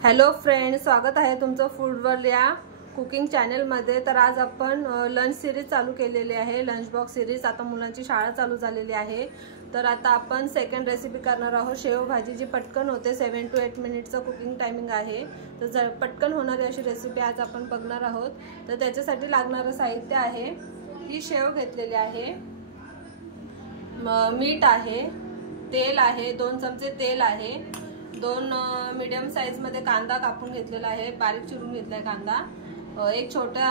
Hello friend, स्वागत आहे तुमचं फूडवर या कुकिंग चॅनलमध्ये। तर आज आपण लंच सिरीज चालू केलेली आहे, लंच बॉक्स सिरीज। आता मुलांची शाळा चालू झालेली आहे, तर आता आपण सेकंड रेसिपी करणार आहोत, शेव भाजी, जी पटकन होते। 7 to 8 मिनिटचं कुकिंग टायमिंग आहे, तर पटकन होणारी अशी रेसिपी आज आपण बघणार आहोत। तर त्याच्यासाठी लागणारं साहित्य आहे, ही शेव घेतलेली आहे, मीठ आहे, तेल आहे, 2 चमचे तेल आहे, 2 मीडियम साइज मध्ये कांदा कापून घेतलेला आहे, बारीक चिरून घेतलाय कांदा, एक छोट्या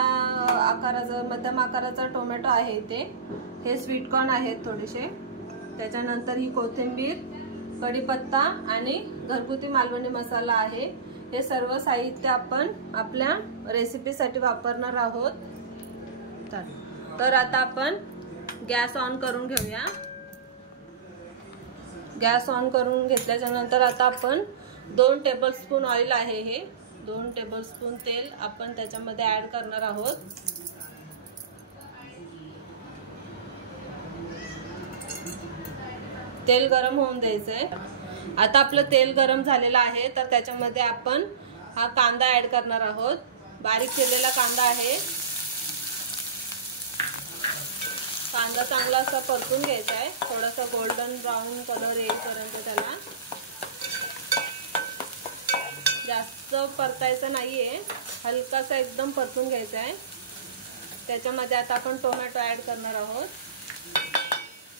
आकाराचा मध्यम आकाराचा टोमॅटो आहे इथे, हे स्वीट कॉर्न आहेत थोडेसे, त्याच्यानंतर ही कोथिंबीर, कढीपत्ता आणि घरगुती मालवणी मसाला आहे। हे सर्व साहित्य आपण आपल्या रेसिपीसाठी वापरणार आहोत। तर आता आपण गॅस ऑन करून घेऊया। गॅस ऑन करून घेतल्याच्या नंतर आता आपण 2 टेबलस्पून ऑइल आहे, हे 2 टेबलस्पून तेल आपण त्याच्यामध्ये ऍड करणार आहोत। तेल गरम होऊन द्यायचंय। आता आपलं तेल गरम झालेलं आहे, तर त्याच्यामध्ये आपण हा कांदा ऍड करणार आहोत, बारीक चिरलेला कांदा आहे। कांदा चांगला असा परतून घ्यायचा आहे, थोडासा गोल्डन ब्राउन कलर येईपर्यंत त्याला, जास्त परतायचं नाहीये, हलकासा एकदम परतून घ्यायचा आहे। त्याच्यामध्ये आता आपण टोमॅटो ऍड करणार आहोत,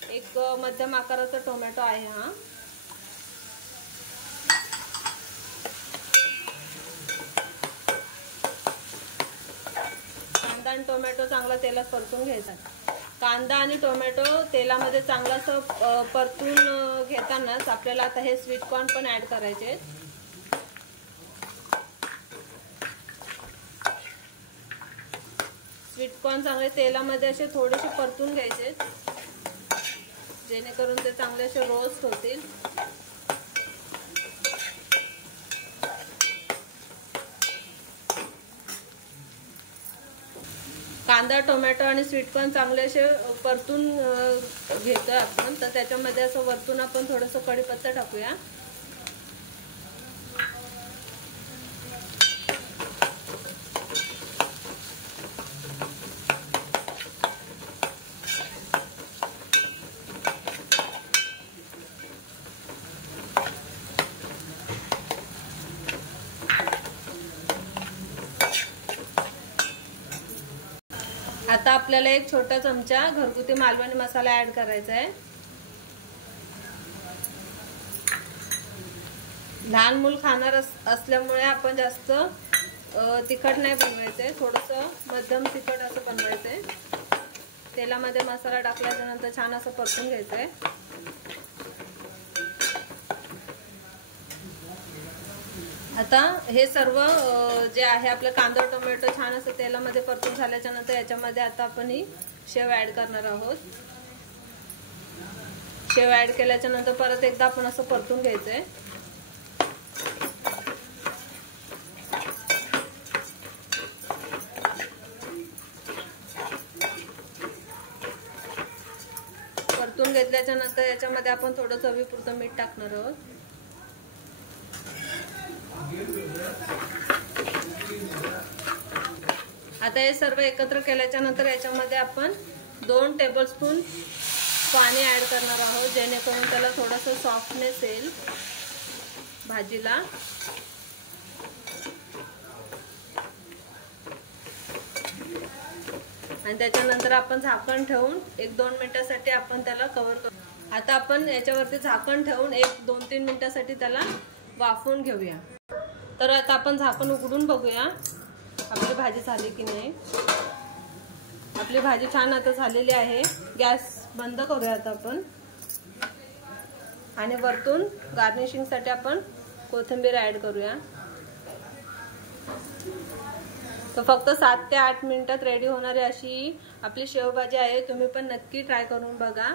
एक मध्यम आकाराचा टोमॅटो आहे हा। कांदा आणि टोमॅटो चांगला तेलात परतून घ्यायचा। कांदा आणि टोमॅटो तेलामध्ये चांगला असं परतून घेतानाच आपल्याला आता हे स्वीट कॉर्न पण ऍड करायचे। स्वीट कॉर्न चांगले तेलामध्ये असे थोडेसे परतून घ्यायचे, जेणेकरून ते चांगले असे रोस्ट होतील। कांदा, टोमॅटो आणि स्वीट कॉर्न चांगले असे परतून घेतोय आपण, तर त्याच्यामध्ये असं वरतून आपण थोडंसं कढीपत्ता टाकूया। आता आपल्याला एक छोटा चमचा घरगुती मालवणी मसाला ऍड करायचा आहे। लहान मूल खाणार असल्यामुळे आपण जास्त तिखट नाही बनवायचंय, थोडंसं मध्यम तिखट असं बनवायचंय। तेलामध्ये मसाला टाकल्याच्या नंतर छान असं परतून घ्यायचंय। आता हे सर्व जे आहे आपलं कांदा टोमॅटो छान असं तेलामध्ये परतून झाल्याच्या नंतर याच्यामध्ये आता आपण ही शेव ऍड करणार आहोत। शेव ऍड केल्याच्या नंतर परत एकदा आपण असं परतून घ्यायचंय। परतून घेतल्याच्या नंतर याच्यामध्ये आपण थोडं चवीपुरतं मीठ टाकणार आहोत। आता हे सर्व एकत्र केल्याच्या नंतर याच्यामध्ये आपण 2 टेबलस्पून पाणी ऍड करणार आहोत, जेणेकरून त्याला थोडंसं सॉफ्टनेस येईल भाजीला। आणि त्याच्यानंतर आपण झाकण ठेवून 1-2 मिनिटांसाठी आपण त्याला कव्हर करू। आता आपण याच्यावरती झाकण ठेवून 1-2-3 मिनिटांसाठी त्याला वाफवून घेऊया। तर आता आपण झाकण उघडून बघूया आपली भाजी झाली की नाही। आपली भाजी छान आता झालेली आहे। गॅस बंद करूया आता आपण, आणि वरतून गार्निशिंग साठी आपण कोथिंबीर ऍड करूया। तर फक्त 7 ते 8 मिनिटात रेडी होणारी अशी आपली शेवभाजी आहे, तुम्ही पण नक्की ट्राय करून बघा।